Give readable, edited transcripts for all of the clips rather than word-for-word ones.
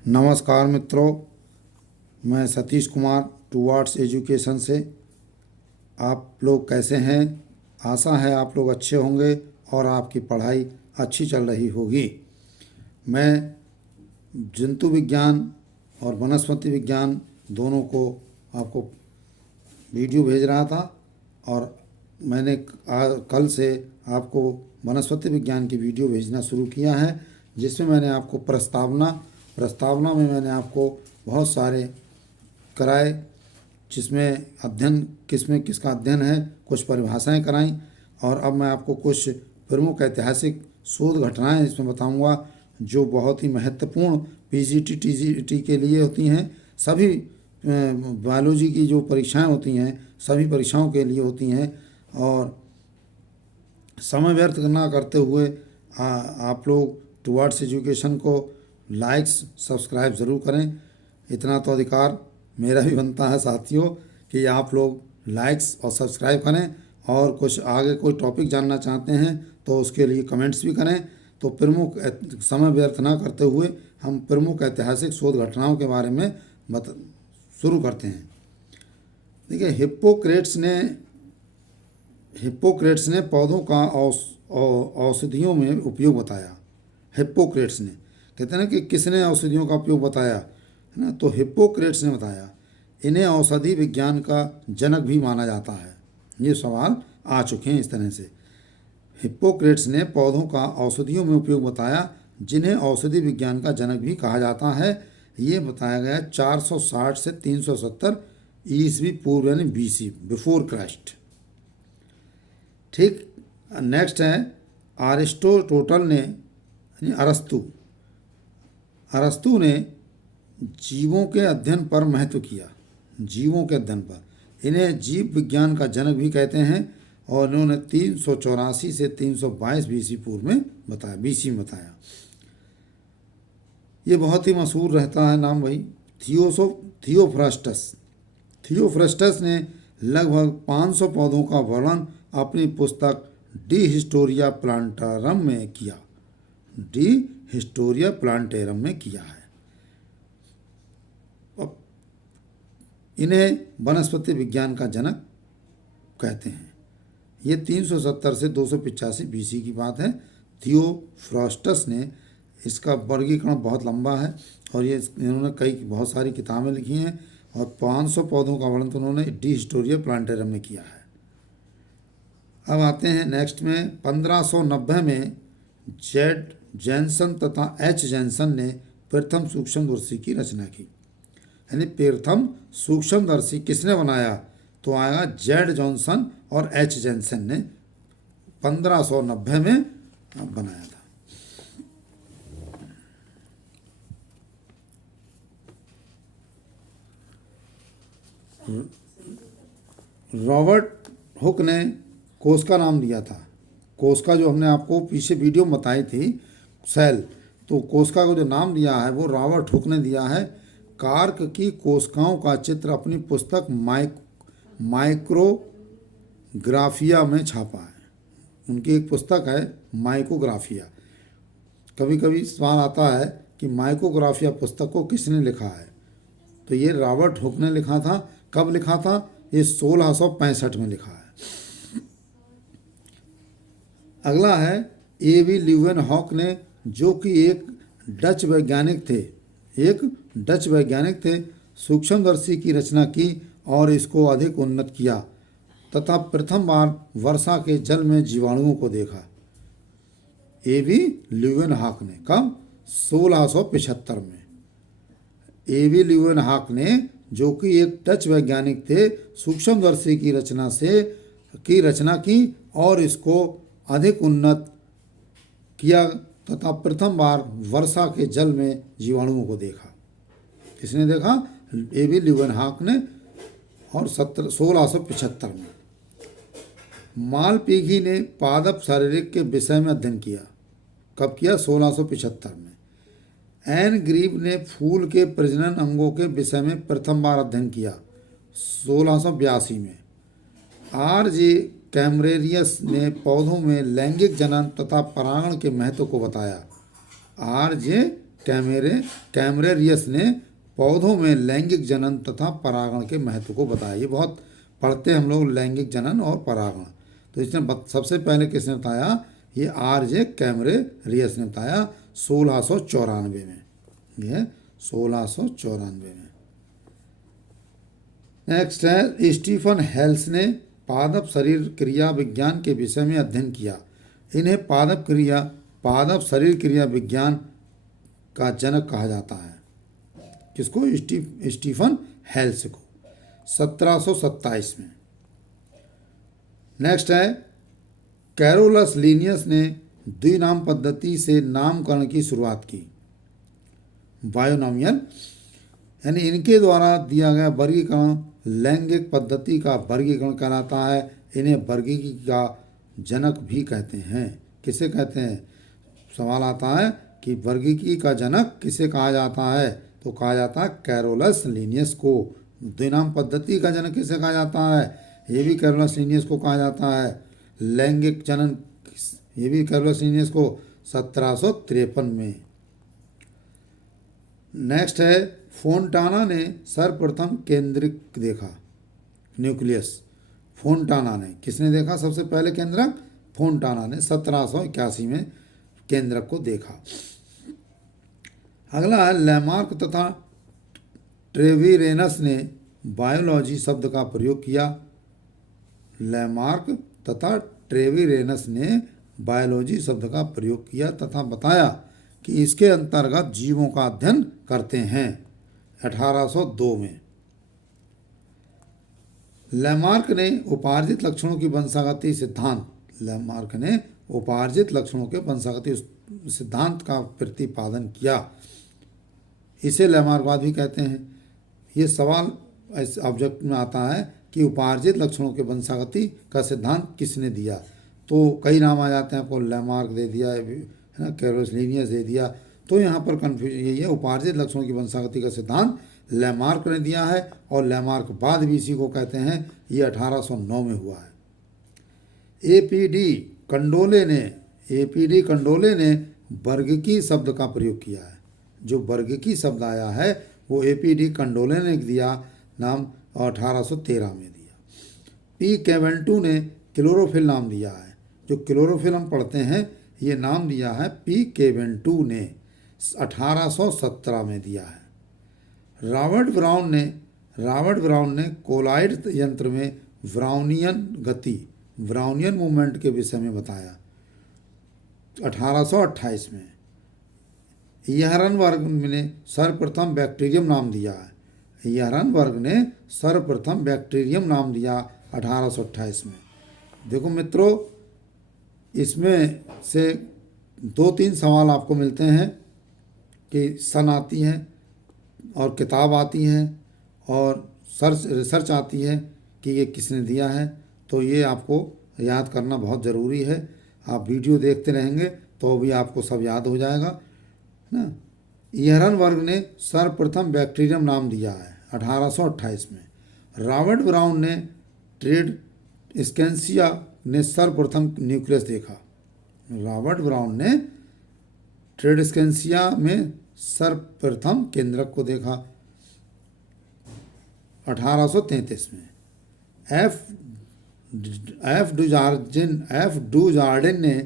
नमस्कार मित्रों, मैं सतीश कुमार टूवर्ड्स एजुकेशन से। आप लोग कैसे हैं? आशा है आप लोग अच्छे होंगे और आपकी पढ़ाई अच्छी चल रही होगी। मैं जंतु विज्ञान और वनस्पति विज्ञान दोनों को आपको वीडियो भेज रहा था और मैंने कल से आपको वनस्पति विज्ञान की वीडियो भेजना शुरू किया है, जिसमें मैंने आपको प्रस्तावना में मैंने आपको बहुत सारे कराए, जिसमें अध्ययन किसमें किसका अध्ययन है, कुछ परिभाषाएं कराई। और अब मैं आपको कुछ प्रमुख ऐतिहासिक शोध घटनाएं इसमें बताऊंगा जो बहुत ही महत्वपूर्ण पीजीटी टीजीटी के लिए होती हैं। सभी बायोलॉजी की जो परीक्षाएं होती हैं सभी परीक्षाओं के लिए होती हैं। और समय व्यर्थ ना करते हुए आप लोग टुवर्ड्स एजुकेशन को लाइक्स सब्सक्राइब ज़रूर करें। इतना तो अधिकार मेरा भी बनता है साथियों कि आप लोग लाइक्स और सब्सक्राइब करें, और कुछ आगे कोई टॉपिक जानना चाहते हैं तो उसके लिए कमेंट्स भी करें। तो प्रमुख समय व्यर्थ ना करते हुए हम प्रमुख ऐतिहासिक शोध घटनाओं के बारे में शुरू करते हैं। देखिए, हिप्पोक्रेट्स ने पौधों का औषधियों में उपयोग बताया। हिप्पोक्रेट्स ने कहते हैं ना कि किसने औषधियों का उपयोग बताया, है ना? तो हिप्पोक्रेट्स ने बताया। इन्हें औषधि विज्ञान का जनक भी माना जाता है। ये सवाल आ चुके हैं इस तरह से। हिप्पोक्रेट्स ने पौधों का औषधियों में उपयोग बताया, जिन्हें औषधि विज्ञान का जनक भी कहा जाता है। ये बताया गया 460 से 370 ईस्वी पूर्व, यानी बीसी, बिफोर क्राइस्ट। ठीक। नेक्स्ट है अरिस्टोटल ने, यानी अरस्तु ने जीवों के अध्ययन पर महत्व किया। जीवों के अध्ययन पर इन्हें जीव विज्ञान का जनक भी कहते हैं। और इन्होंने 384 से 322 बीसी पूर्व में बताया, बीसी में बताया। ये बहुत ही मशहूर रहता है नाम भाई, थियोफ्रस्टस ने लगभग 500 पौधों का वर्णन अपनी पुस्तक डी हिस्टोरिया प्लांटारम में किया। डी हिस्टोरिया प्लांटेरम में किया है। इन्हें वनस्पति विज्ञान का जनक कहते हैं। ये 370 से 285 बीसी की बात है। थियोफ्रस्टस ने, इसका वर्गीकरण बहुत लंबा है और ये इन्होंने बहुत सारी किताबें लिखी हैं, और 500 पौधों का वर्णन तो उन्होंने डी हिस्टोरिया प्लांटेरम में किया है। अब आते हैं नेक्स्ट में 1590 में जेड जैनसन तथा एच जैनसन ने प्रथम सूक्ष्मदर्शी की रचना की। यानी प्रथम सूक्ष्मदर्शी किसने बनाया? तो आएगा जेड जॉनसन और एच जैनसन ने 1590 में बनाया था। रॉबर्ट हुक ने कोष का नाम दिया था। कोष का जो हमने आपको पीछे वीडियो में बताई थी, सेल, तो कोशिका को जो नाम दिया है वो रॉबर्ट हुक ने दिया है। कार्क की कोशिकाओं का चित्र अपनी पुस्तक माइक्रोग्राफिया में छापा है। उनकी एक पुस्तक है माइक्रोग्राफिया। कभी कभी सवाल आता है कि माइक्रोग्राफिया पुस्तक को किसने लिखा है? तो ये रॉबर्ट हुक ने लिखा था। कब लिखा था? ये 1665 में लिखा है। अगला है ए.वी. ल्यूवेनहॉक ने, जो कि एक डच वैज्ञानिक थे, सूक्ष्मदर्शी की रचना की और इसको अधिक उन्नत किया तथा प्रथम बार वर्षा के जल में जीवाणुओं को देखा। ए.वी. ल्यूवेनहॉक ने कब? 1675 में। ए.वी. ल्यूवेनहॉक ने, जो कि एक डच वैज्ञानिक थे, सूक्ष्मदर्शी की रचना की और इसको अधिक उन्नत किया तथा प्रथम बार वर्षा के जल में जीवाणुओं को देखा। किसने देखा? ए.वी. ल्यूवेनहॉक ने, और 1675 में। मालपीघी ने पादप शारीरिक के विषय में अध्ययन किया। कब किया? 1675 में। एन ग्रीव ने फूल के प्रजनन अंगों के विषय में प्रथम बार अध्ययन किया 1682 में। आर.जे. कैमरेरियस ने पौधों में लैंगिक जनन तथा परागण के महत्व को बताया। आर.जे. कैमरेरियस ने पौधों में लैंगिक जनन तथा परागण के महत्व को बताया। ये बहुत पढ़ते हैं हम लोग, लैंगिक जनन और परागण। तो इसने सबसे पहले किसने बताया? ये R.J. कैमरेरियस ने बताया 1694 में। यह 1694 में। नेक्स्ट है, स्टीफन हेल्स ने पादप शरीर क्रिया विज्ञान के विषय में अध्ययन किया। इन्हें पादप शरीर क्रिया विज्ञान का जनक कहा जाता है। किसको? स्टीफन हेल्स को, 1727 में। नेक्स्ट है, कैरोलस लीनियस ने द्विनाम पद्धति से नामकरण की शुरुआत की। बायोनॉमियल यानी इनके द्वारा दिया गया वर्गीकरण लैंगिक पद्धति का वर्गीकरण कहलाता है। इन्हें वर्गीकी का जनक भी कहते हैं। किसे कहते हैं? सवाल आता है कि वर्गीकी का जनक किसे कहा जाता है? तो कहा जाता है कैरोलस लीनियस को। द्विनाम पद्धति का जनक किसे कहा जाता है? ये भी कैरोलस लीनियस को कहा जाता है। लैंगिक जनन, ये भी कैरोलस लीनियस को, 1753 में। नेक्स्ट है, फोंटाना ने सर्वप्रथम केंद्रक देखा, न्यूक्लियस। फोंटाना ने, किसने देखा सबसे पहले केंद्रक? फोंटाना ने 1781 में केंद्रक को देखा। अगला है, लैमार्क तथा ट्रेविरेनस ने बायोलॉजी शब्द का प्रयोग किया। लैमार्क तथा ट्रेविरेनस ने बायोलॉजी शब्द का प्रयोग किया तथा बताया कि इसके अंतर्गत जीवों का अध्ययन करते हैं, 1802 में। लैमार्क ने उपार्जित लक्षणों की वंशागति सिद्धांत, लैमार्क ने उपार्जित लक्षणों के वंशागति सिद्धांत का प्रतिपादन किया। इसे लैमार्कवाद भी कहते हैं। ये सवाल इस ऑब्जेक्ट में आता है कि उपार्जित लक्षणों के वंशागति का सिद्धांत किसने दिया? तो कई नाम आ जाते हैं आपको, लैमार्क दे दिया है ना, कैरोलस लीनियस दे दिया। तो यहाँ पर कन्फ्यूजन यही है, उपार्जित लक्षणों की वंशागति का सिद्धांत लैमार्क ने दिया है और लैमार्कवाद भी इसी को कहते हैं। ये 1809 में हुआ है। एपीडी कंडोले ने वर्गीकी शब्द का प्रयोग किया है। जो वर्गीकी शब्द आया है वो एपीडी कंडोले ने दिया नाम, 1813 में दिया। पी केवेंटू ने क्लोरोफिल नाम दिया है। जो क्लोरोफिल हम पढ़ते हैं ये नाम दिया है पी केवेंटू ने, 1817 में दिया है। रॉबर्ट ब्राउन ने कोलॉइड यंत्र में ब्राउनियन गति, ब्राउनियन मूवमेंट के विषय में बताया, 1828 में। यहरनबर्ग ने सर्वप्रथम बैक्टीरियम नाम दिया है। यहरनबर्ग ने सर्वप्रथम बैक्टीरियम नाम दिया 1828 में। देखो मित्रों, इसमें से 2-3 सवाल आपको मिलते हैं कि सन आती है और किताब आती है और रिसर्च आती है कि ये किसने दिया है। तो ये आपको याद करना बहुत ज़रूरी है। आप वीडियो देखते रहेंगे तो भी आपको सब याद हो जाएगा ना। यहरनबर्ग ने सर्वप्रथम बैक्टीरियम नाम दिया है 1828 में। रॉबर्ट ब्राउन ने ट्रेड स्कैंसिया ने सर्वप्रथम न्यूक्लियस देखा। रॉबर्ट ब्राउन ने ट्रेड स्कैंसिया में सर्वप्रथम केंद्रक को देखा 1833 में। एफ डुजार्डिन ने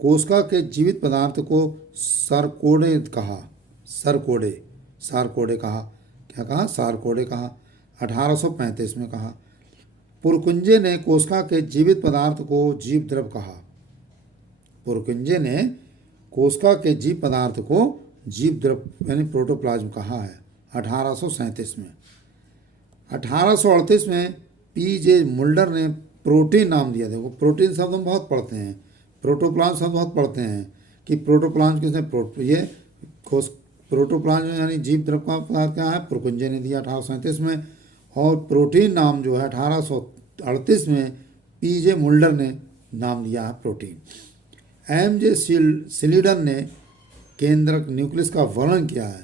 कोशिका के जीवित पदार्थ को सारकोडे कहा। क्या कहा? सारकोडे कहा, 1835 में कहा। पुरकुंजे ने कोशिका के जीवित पदार्थ को जीव द्रव कहा। पुरकुंजे ने कोशिका के जीव पदार्थ को जीव द्रव यानी प्रोटोप्लाज्म कहा है, 1837 में। 1838 में पी.जे. मुल्डर ने प्रोटीन नाम दिया। देखो, प्रोटीन शब्द हम बहुत पढ़ते हैं, प्रोटोप्लाज्म शब्द बहुत पढ़ते हैं कि प्रोटोप्लाज्म किसने, ये प्रोटोप्लाज्म यानी जीव द्रव का पदार्थ क्या है? पुरकुंजे ने दिया 1837 में। और प्रोटीन नाम जो है 1838 में पी.जे. मुल्डर ने नाम दिया है प्रोटीन। एम.जे. सिलीडन ने केंद्रक न्यूक्लियस का वर्णन किया है।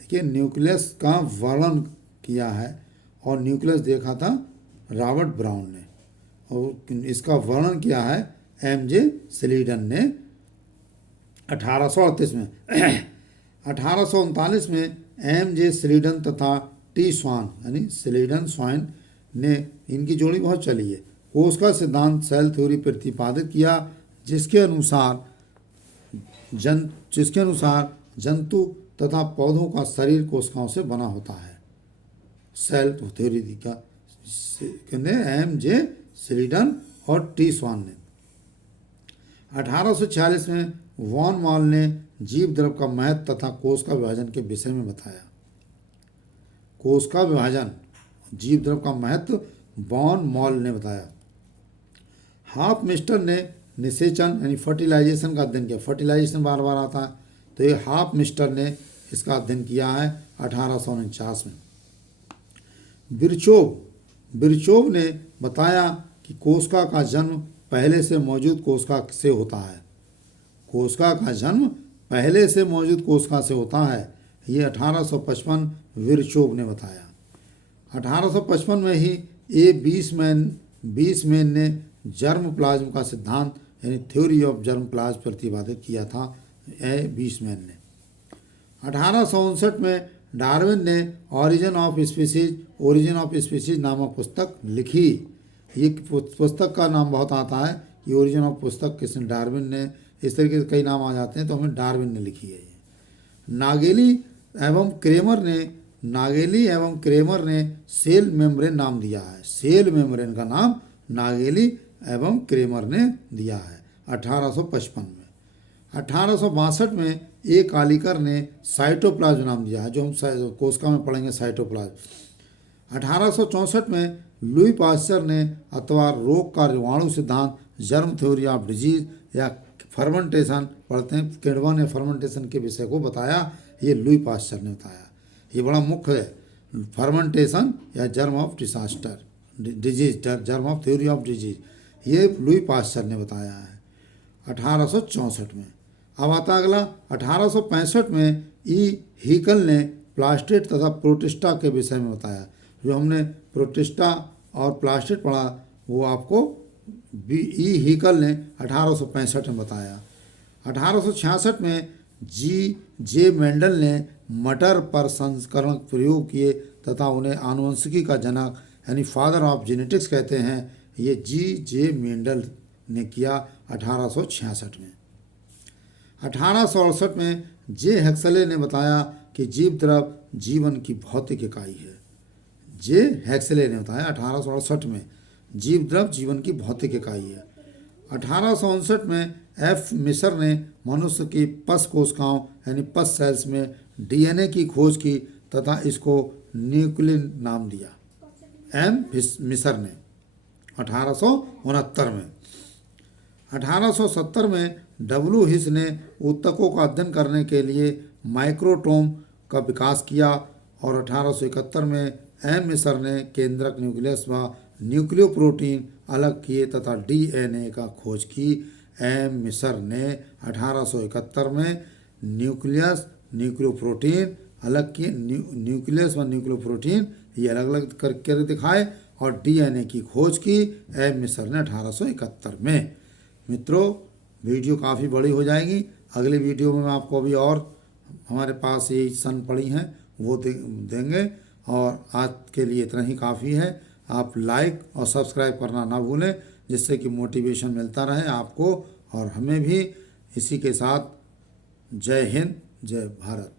देखिए, न्यूक्लियस का वर्णन किया है और न्यूक्लियस देखा था रॉबर्ट ब्राउन ने और इसका वर्णन किया है एम.जे. सिलीडन ने 1838 में। 1839 में M.J. स्लीडन तथा टी स्वान यानी स्लीडन स्वाइन ने इनकी जोड़ी बहुत चली है। कोशिका सिद्धांत सेल थ्योरी प्रतिपादित किया जिसके अनुसार जंतु तथा पौधों का शरीर कोशिकाओं से बना होता है। सेल थ्योरी का कहते M.J. स्लीडन और टी स्वान ने। 1846 में वॉन मॉल ने जीव द्रव का महत्व तथा कोशिका विभाजन के विषय में बताया। कोशिका विभाजन जीव द्रव का महत्व वॉन मॉल ने बताया। हाफ मिस्टर ने निषेचन यानी फर्टिलाइजेशन का अध्ययन किया। फर्टिलाइजेशन बार बार आता है, तो ये हाफ मिस्टर ने इसका अध्ययन किया है 1849 में। बिरचोव ने बताया कि कोशिका का जन्म पहले से मौजूद कोशिका से होता है। कोशिका का जन्म पहले से मौजूद कोशिका से होता है, ये 1855 विरचोव ने बताया। 1855 में ही बीसमैन ने जर्म प्लाज्म का सिद्धांत यानी थ्योरी ऑफ जर्म प्लाज्म प्रतिपादित किया था। बीसमैन ने 1859 में डार्विन ने ओरिजिन ऑफ स्पीसीज नामक पुस्तक लिखी। ये पुस्तक का नाम बहुत आता है कि ओरिजिन ऑफ पुस्तक किसने, डार्विन ने। इस तरीके से कई नाम आ जाते हैं, तो हमें डार्विन ने लिखी है ये। नागेली एवं क्रेमर ने सेल मेम्ब्रेन नाम दिया है। सेल मेम्ब्रेन का नाम नागेली एवं क्रेमर ने दिया है 1855 में। 1862 में ए कालिकर ने साइटोप्लाज्म नाम दिया है, जो हम कोशिका में पढ़ेंगे साइटोप्लाज्म। 1864 में लुई पास्चर ने अथवा रोग का रोगाणु सिद्धांत जर्म थ्योरी ऑफ डिजीज या फर्मेंटेशन पढ़ते हैं, किण्वन या फर्मेंटेशन के विषय को बताया। ये लुई पास्चर ने बताया। ये बड़ा मुख्य है, फर्मेंटेशन या germ of disease, germ of theory of disease, ये लुई पास्चर ने बताया है 1864 में। अब आता अगला 1865 में ई हीकल ने प्लास्टेट तथा प्रोटिस्टा के विषय में बताया। जो हमने प्रोटिस्टा और प्लास्टेट पढ़ा वो आपको ई हीकल ने 1865 में बताया। 1866 में जे मेंडल ने मटर पर संस्करण प्रयोग किए तथा उन्हें आनुवंशिकी का जनक यानी फादर ऑफ जेनेटिक्स कहते हैं। ये जे मेंडल ने किया 1866 में। 1868 में जे हेक्सले ने बताया कि जीव द्रव जीवन की भौतिक इकाई है। जे हेक्सले ने बताया 1868 में जीव द्रव जीवन की भौतिक इकाई है। 1859 में एफ मिसर ने मनुष्य की पस कोशिकाओं यानी पस सेल्स में डीएनए की खोज की तथा इसको न्यूक्लिन नाम दिया। एम मिसर ने 1869 में। 1870 में डब्ल्यू हिस ने ऊतकों का अध्ययन करने के लिए माइक्रोटोम का विकास किया और 1871 में एम मिसर ने केंद्रक न्यूक्लियस व न्यूक्लियोप्रोटीन अलग किए तथा डीएनए का खोज की। एम मिसर ने 1871 में न्यूक्लियस न्यूक्लियोप्रोटीन अलग किए, न्यूक्लियस व न्यूक्लियोप्रोटीन ये अलग अलग करके दिखाए और डीएनए की खोज की एम मिसर ने 1871 में। मित्रों, वीडियो काफ़ी बड़ी हो जाएगी। अगले वीडियो में मैं आपको अभी और हमारे पास ये सन पड़ी हैं वो देंगे, और आज के लिए इतना ही काफ़ी है। आप लाइक और सब्सक्राइब करना ना भूलें, जिससे कि मोटिवेशन मिलता रहे आपको और हमें भी। इसी के साथ जय हिंद, जय भारत।